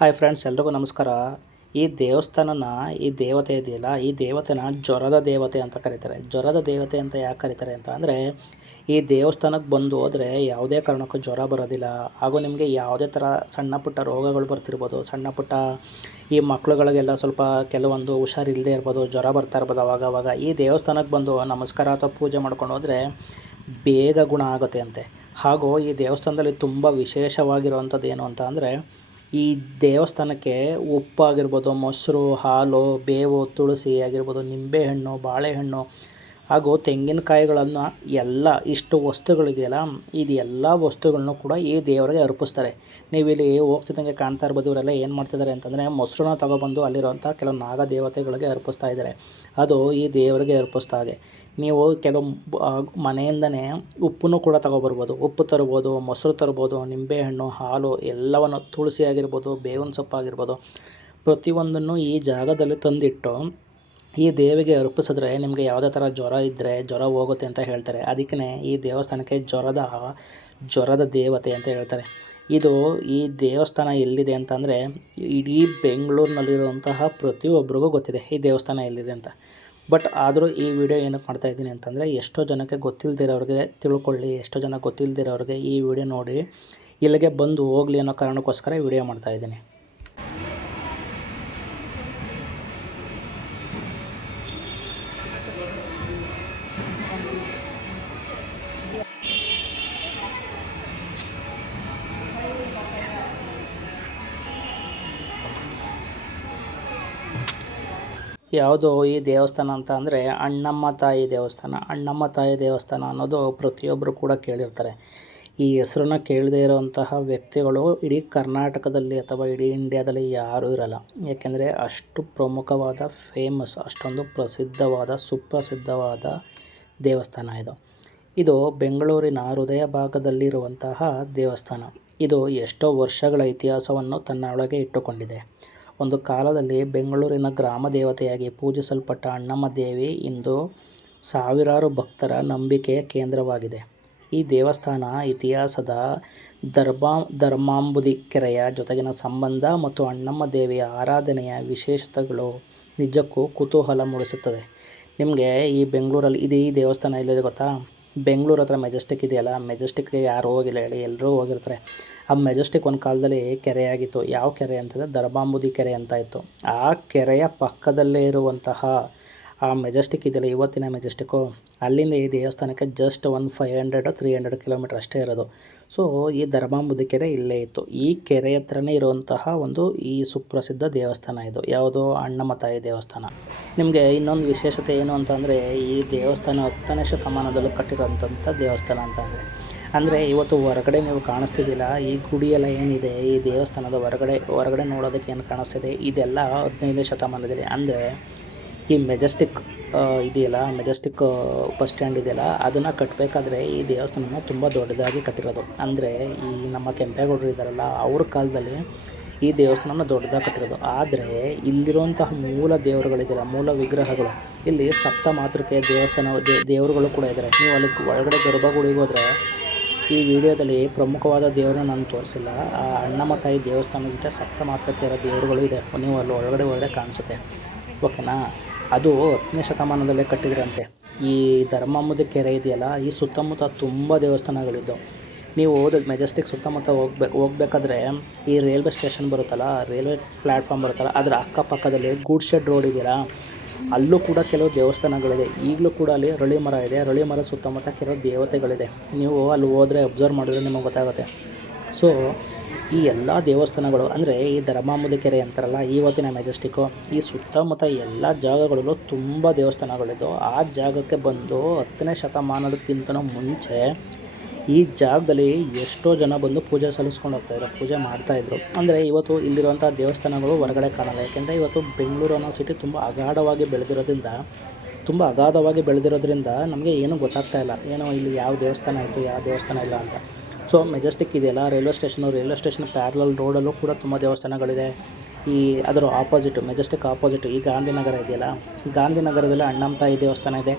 Hi friends, ಎಲ್ರಿಗೂ ನಮಸ್ಕಾರ. ಈ ದೇವಸ್ಥಾನನ ಈ ದೇವತೆ ಇದೆಯಲ್ಲ, ಈ ದೇವತೆನ ಜ್ವರದ ದೇವತೆ ಅಂತ ಕರೀತಾರೆ. ಜ್ವರದ ದೇವತೆ ಅಂತ ಯಾಕೆ ಕರೀತಾರೆ ಅಂತ ಅಂದರೆ, ಈ ದೇವಸ್ಥಾನಕ್ಕೆ ಬಂದು ಹೋದರೆ ಯಾವುದೇ ಕಾರಣಕ್ಕೂ ಜ್ವರ ಬರೋದಿಲ್ಲ. ಹಾಗೂ ನಿಮಗೆ ಯಾವುದೇ ಥರ ಸಣ್ಣ ಪುಟ್ಟ ರೋಗಗಳು ಬರ್ತಿರ್ಬೋದು. ಸಣ್ಣ ಪುಟ್ಟ ಈ ಮಕ್ಳುಗಳಿಗೆಲ್ಲ ಸ್ವಲ್ಪ ಕೆಲವೊಂದು ಹುಷಾರಿಲ್ಲದೆ ಇರ್ಬೋದು, ಜ್ವರ ಬರ್ತಾ ಇರ್ಬೋದು. ಅವಾಗವಾಗ ಈ ದೇವಸ್ಥಾನಕ್ಕೆ ಬಂದು ನಮಸ್ಕಾರ ಅಥವಾ ಪೂಜೆ ಮಾಡ್ಕೊಂಡು ಹೋದರೆ ಬೇಗ ಗುಣ ಆಗುತ್ತೆ ಅಂತೆ. ಹಾಗೂ ಈ ದೇವಸ್ಥಾನದಲ್ಲಿ ತುಂಬ ವಿಶೇಷವಾಗಿರುವಂಥದ್ದು ಏನು ಅಂತ ಅಂದರೆ, ಈ ದೇವಸ್ಥಾನಕ್ಕೆ ಉಪ್ಪಾಗಿರ್ಬೋದು, ಮೊಸರು, ಹಾಲು, ಬೇವು, ತುಳಸಿ ಆಗಿರ್ಬೋದು, ನಿಂಬೆಹಣ್ಣು, ಬಾಳೆಹಣ್ಣು ಹಾಗೂ ತೆಂಗಿನಕಾಯಿಗಳನ್ನು ಎಲ್ಲ ಇಷ್ಟು ವಸ್ತುಗಳಿದೆಯಲ್ಲ, ಇದು ಎಲ್ಲ ವಸ್ತುಗಳನ್ನು ಕೂಡ ಈ ದೇವರಿಗೆ ಅರ್ಪಿಸ್ತಾರೆ. ನೀವಿಲ್ಲಿ ಹೋಗ್ತಿದ್ದಂಗೆ ಕಾಣ್ತಾ ಇರ್ಬೋದು. ಇವರೆಲ್ಲ ಏನು ಮಾಡ್ತಿದ್ದಾರೆ ಅಂತಂದರೆ, ಮೊಸರನ್ನ ತಗೊಬಂದು ಅಲ್ಲಿರುವಂಥ ಕೆಲವು ನಾಗ ದೇವತೆಗಳಿಗೆ ಅರ್ಪಿಸ್ತಾ ಇದ್ದಾರೆ. ಅದು ಈ ದೇವರಿಗೆ ಅರ್ಪಿಸ್ತಾ ಇದೆ. ನೀವು ಕೆಲವು ಮನೆಯಿಂದನೇ ಉಪ್ಪನ್ನು ಕೂಡ ತಗೊಬರ್ಬೋದು. ಉಪ್ಪು ತರ್ಬೋದು, ಮೊಸರು ತರ್ಬೋದು, ನಿಂಬೆಹಣ್ಣು, ಹಾಲು ಎಲ್ಲವನ್ನು, ತುಳಸಿ ಆಗಿರ್ಬೋದು, ಬೇವಿನ ಸೊಪ್ಪು ಆಗಿರ್ಬೋದು, ಪ್ರತಿಯೊಂದನ್ನು ಈ ಜಾಗದಲ್ಲಿ ತಂದಿಟ್ಟು ಈ ದೇವಿಗೆ ಅರ್ಪಿಸಿದ್ರೆ ನಿಮಗೆ ಯಾವುದೇ ಥರ ಜ್ವರ ಇದ್ದರೆ ಜ್ವರ ಹೋಗುತ್ತೆ ಅಂತ ಹೇಳ್ತಾರೆ. ಅದಕ್ಕೇ ಈ ದೇವಸ್ಥಾನಕ್ಕೆ ಜ್ವರದ ದೇವತೆ ಅಂತ ಹೇಳ್ತಾರೆ. ಇದು ಈ ದೇವಸ್ಥಾನ ಎಲ್ಲಿದೆ ಅಂತಂದರೆ, ಇಡೀ ಬೆಂಗಳೂರಿನಲ್ಲಿರುವಂತಹ ಪ್ರತಿಯೊಬ್ಬರಿಗೂ ಗೊತ್ತಿದೆ ಈ ದೇವಸ್ಥಾನ ಎಲ್ಲಿದೆ ಅಂತ. ಬಟ್ ಆದರೂ ಈ ವಿಡಿಯೋ ಏನಕ್ಕೆ ಮಾಡ್ತಾಯಿದ್ದೀನಿ ಅಂತಂದರೆ, ಎಷ್ಟೋ ಜನಕ್ಕೆ ಗೊತ್ತಿಲ್ಲದಿರೋರಿಗೆ ತಿಳ್ಕೊಳ್ಳಿ, ಎಷ್ಟೋ ಜನ ಗೊತ್ತಿಲ್ಲದಿರೋರಿಗೆ ಈ ವಿಡಿಯೋ ನೋಡಿ ಇಲ್ಲಿಗೆ ಬಂದು ಹೋಗಲಿ ಅನ್ನೋ ಕಾರಣಕ್ಕೋಸ್ಕರ ಈ ವಿಡಿಯೋ ಮಾಡ್ತಾಯಿದ್ದೀನಿ. ಯಾವುದು ಈ ದೇವಸ್ಥಾನ ಅಂತ ಅಂದರೆ, ಅಣ್ಣಮ್ಮ ತಾಯಿ ದೇವಸ್ಥಾನ. ಅಣ್ಣಮ್ಮ ತಾಯಿ ದೇವಸ್ಥಾನ ಅನ್ನೋದು ಪ್ರತಿಯೊಬ್ಬರು ಕೂಡ ಕೇಳಿರ್ತಾರೆ. ಈ ಹೆಸರನ್ನ ಕೇಳದೇ ಇರುವಂತಹ ವ್ಯಕ್ತಿಗಳು ಇಡೀ ಕರ್ನಾಟಕದಲ್ಲಿ ಅಥವಾ ಇಡೀ ಇಂಡಿಯಾದಲ್ಲಿ ಯಾರೂ ಇರಲ್ಲ. ಏಕೆಂದರೆ ಅಷ್ಟು ಪ್ರಮುಖವಾದ ಅಷ್ಟೊಂದು ಪ್ರಸಿದ್ಧವಾದ ಸುಪ್ರಸಿದ್ಧವಾದ ದೇವಸ್ಥಾನ ಇದು. ಇದು ಬೆಂಗಳೂರಿನ ಹೃದಯ ಭಾಗದಲ್ಲಿರುವಂತಹ ದೇವಸ್ಥಾನ. ಇದು ಎಷ್ಟೋ ವರ್ಷಗಳ ಇತಿಹಾಸವನ್ನು ತನ್ನ ಒಳಗೆ ಇಟ್ಟುಕೊಂಡಿದೆ. ಒಂದು ಕಾಲದಲ್ಲಿ ಬೆಂಗಳೂರಿನ ಗ್ರಾಮ ದೇವತೆಯಾಗಿ ಪೂಜಿಸಲ್ಪಟ್ಟ ಅಣ್ಣಮ್ಮ ದೇವಿ ಇಂದು ಸಾವಿರಾರು ಭಕ್ತರ ನಂಬಿಕೆಯ ಕೇಂದ್ರವಾಗಿದೆ. ಈ ದೇವಸ್ಥಾನ ಇತಿಹಾಸದ ಧರ್ಮಾಂಬುದಿ ಕೆರೆಯ ಜೊತೆಗಿನ ಸಂಬಂಧ ಮತ್ತು ಅಣ್ಣಮ್ಮ ದೇವಿಯ ಆರಾಧನೆಯ ವಿಶೇಷತೆಗಳು ನಿಜಕ್ಕೂ ಕುತೂಹಲ ಮೂಡಿಸುತ್ತದೆ. ನಿಮಗೆ ಈ ಬೆಂಗಳೂರಲ್ಲಿ ಈ ದೇವಸ್ಥಾನ ಎಲ್ಲಿದೆ ಗೊತ್ತಾ? ಬೆಂಗಳೂರು ಹತ್ರ ಮೆಜೆಸ್ಟಿಕ್ ಇದೆಯಲ್ಲ, ಮೆಜೆಸ್ಟಿಕ್ಗೆ ಯಾರು ಹೋಗಿಲ್ಲ ಹೇಳಿ, ಎಲ್ಲರೂ ಹೋಗಿರ್ತಾರೆ. ಆ ಮೆಜೆಸ್ಟಿಕ್ ಒಂದು ಕಾಲದಲ್ಲಿ ಕೆರೆಯಾಗಿತ್ತು. ಯಾವ ಕೆರೆ ಅಂತಂದರೆ ಧರ್ಮಾಂಬುದಿ ಕೆರೆ ಅಂತ ಇತ್ತು. ಆ ಕೆರೆಯ ಪಕ್ಕದಲ್ಲೇ ಇರುವಂತಹ ಆ ಮೆಜೆಸ್ಟಿಕ್ ಇದೆಯಲ್ಲ, ಇವತ್ತಿನ ಮೆಜೆಸ್ಟಿಕ್ಕು, ಅಲ್ಲಿಂದ ಈ ದೇವಸ್ಥಾನಕ್ಕೆ ಜಸ್ಟ್ 500-300 ಕಿಲೋಮೀಟ್ರ್ ಅಷ್ಟೇ ಇರೋದು. ಸೊ ಈ ಧರ್ಮಾಂಬುದಿ ಕೆರೆ ಇಲ್ಲೇ ಇತ್ತು. ಈ ಕೆರೆ ಹತ್ರನೇ ಇರುವಂತಹ ಈ ಸುಪ್ರಸಿದ್ಧ ದೇವಸ್ಥಾನ ಇದು. ಯಾವುದು? ಅಣ್ಣಮ್ಮ ತಾಯಿ ದೇವಸ್ಥಾನ. ನಿಮಗೆ ಇನ್ನೊಂದು ವಿಶೇಷತೆ ಏನು ಅಂತಂದರೆ, ಈ ದೇವಸ್ಥಾನ 10ನೇ ಶತಮಾನದಲ್ಲಿ ಕಟ್ಟಿರೋಂಥ ದೇವಸ್ಥಾನ ಅಂದರೆ ಇವತ್ತು ಹೊರಗಡೆ ನೀವು ಕಾಣಿಸ್ತಿದ್ದಿಲ್ಲ, ಈ ಗುಡಿಯೆಲ್ಲ ಏನಿದೆ, ಈ ದೇವಸ್ಥಾನದ ಹೊರಗಡೆ ನೋಡೋದಕ್ಕೆ ಏನು ಕಾಣಿಸ್ತಿದೆ, ಇದೆಲ್ಲ 15ನೇ ಶತಮಾನದಲ್ಲಿ. ಅಂದರೆ ಈ ಮೆಜೆಸ್ಟಿಕ್ ಇದೆಯಲ್ಲ, ಮೆಜೆಸ್ಟಿಕ್ ಬಸ್ ಸ್ಟ್ಯಾಂಡ್ ಇದೆಯಲ್ಲ, ಅದನ್ನು ಕಟ್ಟಬೇಕಾದ್ರೆ ಈ ದೇವಸ್ಥಾನನ ತುಂಬ ದೊಡ್ಡದಾಗಿ ಕಟ್ಟಿರೋದು. ಅಂದರೆ ಈ ನಮ್ಮ ಕೆಂಪೇಗೌಡರು ಇದ್ದಾರಲ್ಲ, ಅವ್ರ ಕಾಲದಲ್ಲಿ ಈ ದೇವಸ್ಥಾನನ ದೊಡ್ಡದಾಗಿ ಕಟ್ಟಿರೋದು. ಆದರೆ ಇಲ್ಲಿರುವಂತಹ ಮೂಲ ದೇವರುಗಳಿದೆಯಲ್ಲ, ಮೂಲ ವಿಗ್ರಹಗಳು, ಇಲ್ಲಿ ಸಪ್ತ ಮಾತೃಕೆಯ ದೇವರುಗಳು ಕೂಡ ಇದ್ದಾರೆ. ನೀವು ಅಲ್ಲಿ ಒಳಗಡೆ ಗರ್ಭಗುಡಿಗೆ ಹೋದರೆ, ಈ ವಿಡಿಯೋದಲ್ಲಿ ಪ್ರಮುಖವಾದ ದೇವರನ್ನ ನಾನು ತೋರಿಸಿಲ್ಲ, ಆ ಅಣ್ಣಮ್ಮ ತಾಯಿ ದೇವಸ್ಥಾನದ ಜೊತೆ ಸಪ್ತ ಮಾತೃಕೆಯರ ದೇವರುಗಳು ಇದೆ. ನೀವು ಅಲ್ಲಿ ಒಳಗಡೆ ಹೋದರೆ ಕಾಣಿಸುತ್ತೆ, ಓಕೆನಾ? ಅದು 10ನೇ ಶತಮಾನದಲ್ಲೇ ಕಟ್ಟಿದ್ರಂತೆ. ಈ ಧರ್ಮಾಂಬುದಿ ಕೆರೆ ಇದೆಯಲ್ಲ, ಈ ಸುತ್ತಮುತ್ತ ತುಂಬ ದೇವಸ್ಥಾನಗಳಿದ್ದವು. ನೀವು ಮೆಜೆಸ್ಟಿಕ್ ಸುತ್ತಮುತ್ತ ಹೋಗ್ಬೇಕಾದ್ರೆ ಈ ರೈಲ್ವೆ ಸ್ಟೇಷನ್ ಬರುತ್ತಲ್ಲ, ರೈಲ್ವೆ ಪ್ಲ್ಯಾಟ್ಫಾರ್ಮ್ ಬರುತ್ತಲ್ಲ, ಅದರ ಅಕ್ಕಪಕ್ಕದಲ್ಲಿ ಗೂಡ್ ಶೆಡ್ ರೋಡ್ ಇದೆಯಲ್ಲ, ಅಲ್ಲೂ ಕೂಡ ಕೆಲವು ದೇವಸ್ಥಾನಗಳಿದೆ. ಈಗಲೂ ಕೂಡ ಅಲ್ಲಿ ಅರಳಿ ಮರ ಇದೆ. ಅರಳಿ ಮರ ಸುತ್ತಮುತ್ತ ಕೆಲವು ದೇವತೆಗಳಿದೆ. ನೀವು ಅಲ್ಲಿ ಹೋದರೆ ಅಬ್ಸರ್ವ್ ಮಾಡಿದ್ರೆ ನಿಮಗೆ ಗೊತ್ತಾಗುತ್ತೆ. ಸೊ ಈ ಎಲ್ಲ ದೇವಸ್ಥಾನಗಳು ಅಂದರೆ ಈ ಧರ್ಮಾಂಬುದಿ ಕೆರೆ ಅಂತಾರಲ್ಲ, ಇವತ್ತಿನ ಮೆಜೆಸ್ಟಿಕ್ಕು, ಈ ಸುತ್ತಮುತ್ತ ಎಲ್ಲ ಜಾಗಗಳಲ್ಲೂ ತುಂಬ ದೇವಸ್ಥಾನಗಳಿದ್ದು, ಆ ಜಾಗಕ್ಕೆ ಬಂದು 10ನೇ ಶತಮಾನದಕ್ಕಿಂತ ಮುಂಚೆ ಈ ಜಾಗದಲ್ಲಿ ಎಷ್ಟೋ ಜನ ಬಂದು ಪೂಜೆ ಸಲ್ಲಿಸ್ಕೊಂಡು ಹೋಗ್ತಾಯಿದ್ರು, ಪೂಜೆ ಮಾಡ್ತಾಯಿದ್ರು. ಅಂದರೆ ಇವತ್ತು ಇಲ್ಲಿರುವಂಥ ದೇವಸ್ಥಾನಗಳು ಹೊರಗಡೆ ಕಾಣಲ್ಲ. ಯಾಕೆಂದರೆ ಇವತ್ತು ಬೆಂಗಳೂರು ಅನ್ನೋ ಸಿಟಿ ತುಂಬ ಅಗಾಢವಾಗಿ ಬೆಳೆದಿರೋದ್ರಿಂದ ನಮಗೆ ಏನೂ ಗೊತ್ತಾಗ್ತಾ ಇಲ್ಲ, ಏನೋ ಇಲ್ಲಿ ಯಾವ ದೇವಸ್ಥಾನ ಆಯಿತು, ಯಾವ ದೇವಸ್ಥಾನ ಇಲ್ಲ ಅಂತ. ಸೊ ಮೆಜೆಸ್ಟಿಕ್ ಇದೆಯಲ್ಲ, ರೈಲ್ವೆ ಸ್ಟೇಷನ್ ಪ್ಯಾರಲಲ್ ರೋಡಲ್ಲೂ ಕೂಡ ತುಂಬ ದೇವಸ್ಥಾನಗಳಿದೆ. ಅದರ ಆಪೋಸಿಟ್, ಮೆಜೆಸ್ಟಿಕ್ ಆಪೋಸಿಟ್ ಈ ಗಾಂಧಿನಗರ ಇದೆಯಲ್ಲ, ಗಾಂಧಿನಗರದಲ್ಲಿ ಅಣ್ಣಮ್ಮ ತಾಯಿ ದೇವಸ್ಥಾನ ಇದೆ.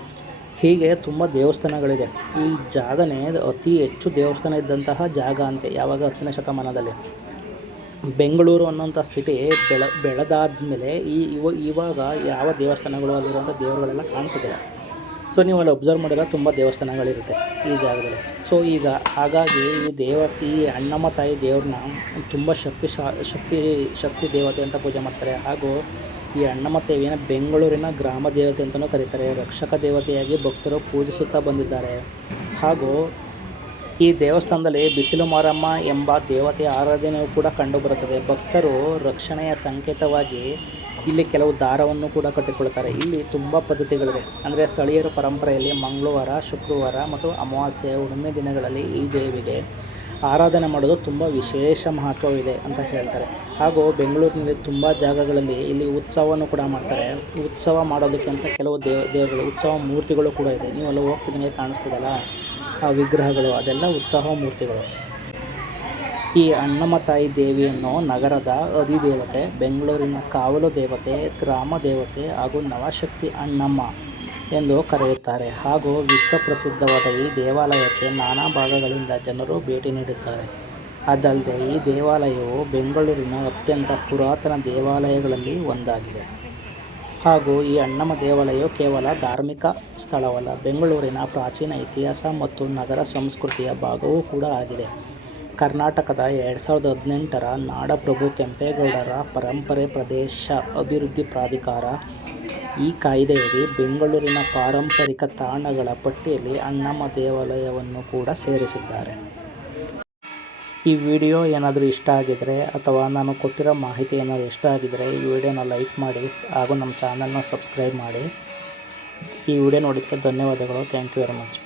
ಹೀಗೆ ತುಂಬ ದೇವಸ್ಥಾನಗಳಿದೆ. ಈ ಜಾಗನೇ ಅತಿ ಹೆಚ್ಚು ದೇವಸ್ಥಾನ ಇದ್ದಂತಹ ಜಾಗ ಅಂತೆ, ಯಾವಾಗ 10ನೇ ಶತಮಾನದಲ್ಲಿ. ಬೆಂಗಳೂರು ಅನ್ನೋಂಥ ಸಿಟಿ ಬೆಳೆದಾದ್ಮೇಲೆ ಇವಾಗ ಯಾವ ದೇವಸ್ಥಾನಗಳು ಅಲ್ಲಿರುವಂಥ ದೇವರುಗಳೆಲ್ಲ ಕಾಣಿಸೋದಿಲ್ಲ. ಸೊ ನೀವು ಅಲ್ಲಿ ಅಬ್ಸರ್ವ್ ಮಾಡಿದ್ರೆ ತುಂಬ ದೇವಸ್ಥಾನಗಳಿರುತ್ತೆ ಈ ಜಾಗದಲ್ಲಿ. ಸೊ ಈಗ ಹಾಗಾಗಿ ಈ ಅಣ್ಣಮ್ಮ ತಾಯಿ ದೇವ್ರನ್ನ ತುಂಬ ಶಕ್ತಿ ದೇವತೆ ಅಂತ ಪೂಜೆ ಮಾಡ್ತಾರೆ. ಹಾಗೂ ಈ ಅಣ್ಣಮ್ಮ ದೇವಿಯನ್ನು ಬೆಂಗಳೂರಿನ ಗ್ರಾಮ ದೇವತೆ ಅಂತಲೂ ಕರೀತಾರೆ. ರಕ್ಷಕ ದೇವತೆಯಾಗಿ ಭಕ್ತರು ಪೂಜಿಸುತ್ತಾ ಬಂದಿದ್ದಾರೆ. ಹಾಗೂ ಈ ದೇವಸ್ಥಾನದಲ್ಲಿ ಬಿಸಿಲು ಮಾರಮ್ಮ ಎಂಬ ದೇವತೆಯ ಆರಾಧನೆಯೂ ಕೂಡ ಕಂಡುಬರುತ್ತದೆ. ಭಕ್ತರು ರಕ್ಷಣೆಯ ಸಂಕೇತವಾಗಿ ಇಲ್ಲಿ ಕೆಲವು ದಾರವನ್ನು ಕೂಡ ಕಟ್ಟಿಕೊಳ್ತಾರೆ. ಇಲ್ಲಿ ತುಂಬ ಪದ್ಧತಿಗಳಿದೆ. ಅಂದರೆ ಸ್ಥಳೀಯರ ಪರಂಪರೆಯಲ್ಲಿ ಮಂಗಳವಾರ, ಶುಕ್ರವಾರ ಮತ್ತು ಅಮಾವಾಸ್ಯೆ, ಹುಣ್ಣಿಮೆ ದಿನಗಳಲ್ಲಿ ಈ ದೇವಿಗೆ ಆರಾಧನೆ ಮಾಡೋದು ತುಂಬ ವಿಶೇಷ ಮಹತ್ವವಿದೆ ಅಂತ ಹೇಳ್ತಾರೆ. ಹಾಗೂ ಬೆಂಗಳೂರಿನಲ್ಲಿ ತುಂಬ ಜಾಗಗಳಲ್ಲಿ ಇಲ್ಲಿ ಉತ್ಸವವನ್ನು ಕೂಡ ಮಾಡ್ತಾರೆ. ಉತ್ಸವ ಮಾಡೋದಕ್ಕೆ ಅಂತ ಕೆಲವು ದೇವರುಗಳು ಉತ್ಸವ ಮೂರ್ತಿಗಳು ಕೂಡ ಇದೆ. ನೀವು ಅಲ್ಲಿ ಹೋಗ್ತಿದ್ದಂಗೆ ಕಾಣಿಸ್ತದಲ್ಲ ಆ ವಿಗ್ರಹಗಳು, ಅದೆಲ್ಲ ಉತ್ಸವ ಮೂರ್ತಿಗಳು. ಈ ಅಣ್ಣಮ್ಮ ತಾಯಿ ದೇವಿಯನ್ನು ನಗರದ ಅಧಿದೇವತೆ, ಬೆಂಗಳೂರಿನ ಕಾವಲು ದೇವತೆ, ಗ್ರಾಮ ದೇವತೆ ಹಾಗೂ ನವಶಕ್ತಿ ಅಣ್ಣಮ್ಮ ಎಂದು ಕರೆಯುತ್ತಾರೆ. ಹಾಗೂ ವಿಶ್ವಪ್ರಸಿದ್ಧವಾದ ಈ ದೇವಾಲಯಕ್ಕೆ ನಾನಾ ಭಾಗಗಳಿಂದ ಜನರು ಭೇಟಿ ನೀಡುತ್ತಾರೆ. ಅದಲ್ಲದೆ ಈ ದೇವಾಲಯವು ಬೆಂಗಳೂರಿನ ಅತ್ಯಂತ ಪುರಾತನ ದೇವಾಲಯಗಳಲ್ಲಿ ಒಂದಾಗಿದೆ. ಹಾಗೂ ಈ ಅಣ್ಣಮ್ಮ ದೇವಾಲಯವು ಕೇವಲ ಧಾರ್ಮಿಕ ಸ್ಥಳವಲ್ಲ, ಬೆಂಗಳೂರಿನ ಪ್ರಾಚೀನ ಇತಿಹಾಸ ಮತ್ತು ನಗರ ಸಂಸ್ಕೃತಿಯ ಭಾಗವೂ ಕೂಡ ಆಗಿದೆ. ಕರ್ನಾಟಕದ 2018ರ ನಾಡಪ್ರಭು ಕೆಂಪೇಗೌಡರ ಪರಂಪರೆ ಪ್ರದೇಶ ಅಭಿವೃದ್ಧಿ ಪ್ರಾಧಿಕಾರ ಈ ಕಾಯ್ದೆಯಡಿ ಬೆಂಗಳೂರಿನ ಪಾರಂಪರಿಕ ತಾಣಗಳ ಪಟ್ಟಿಯಲ್ಲಿ ಅಣ್ಣಮ್ಮ ದೇವಾಲಯವನ್ನು ಕೂಡ ಸೇರಿಸಿದ್ದಾರೆ. ಈ ವಿಡಿಯೋ ಏನಾದರೂ ಇಷ್ಟ ಆಗಿದರೆ ಅಥವಾ ನಾನು ಕೊಟ್ಟಿರೋ ಮಾಹಿತಿ ಏನಾದರೂ ಇಷ್ಟ ಆಗಿದರೆ ಈ ವಿಡಿಯೋನ ಲೈಕ್ ಮಾಡಿ ಹಾಗೂ ನಮ್ಮ ಚಾನಲ್ನ ಸಬ್ಸ್ಕ್ರೈಬ್ ಮಾಡಿ. ಈ ವಿಡಿಯೋ ನೋಡಿದ್ದಕ್ಕೆ ಧನ್ಯವಾದಗಳು. Thank you very much.